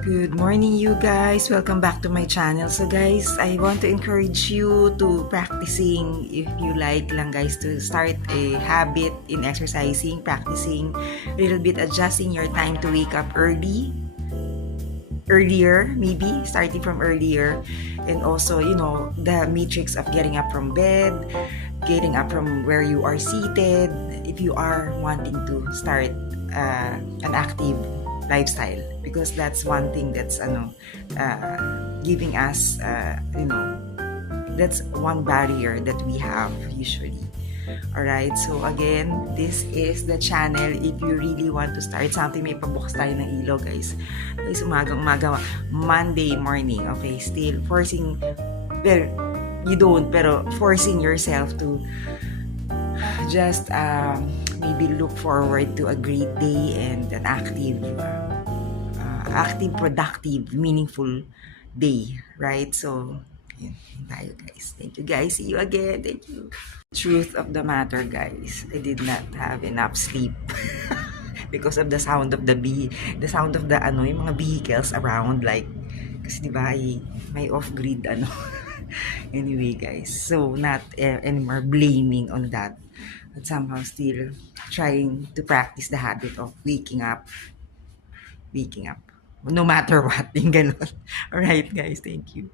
Good morning, you guys. Welcome back to my channel. So guys, I want to encourage you to practicing, if you like lang guys, to start a habit in exercising, practicing a little bit, adjusting your time to wake up earlier, maybe starting from earlier, and also the matrix of getting up from bed, getting up from where you are seated, if you are wanting to start an active lifestyle, because that's one thing that's giving us that's one barrier that we have usually. Alright, so again, this is the channel if you really want to start something. May pabukas tayo ng ilaw guys. Guys, umaga, Monday morning, okay? Still forcing, well, you don't, pero forcing yourself to just maybe look forward to a great day and an active, productive, meaningful day, right? So, yun tayo guys. Thank you guys. See you again. Thank you. Truth of the matter guys, I did not have enough sleep because of the sound of the yung mga vehicles around, like, kasi diba may off-grid anyway guys, so not anymore blaming on that, but somehow still trying to practice the habit of waking up no matter what, yung ganun. Alright guys, thank you.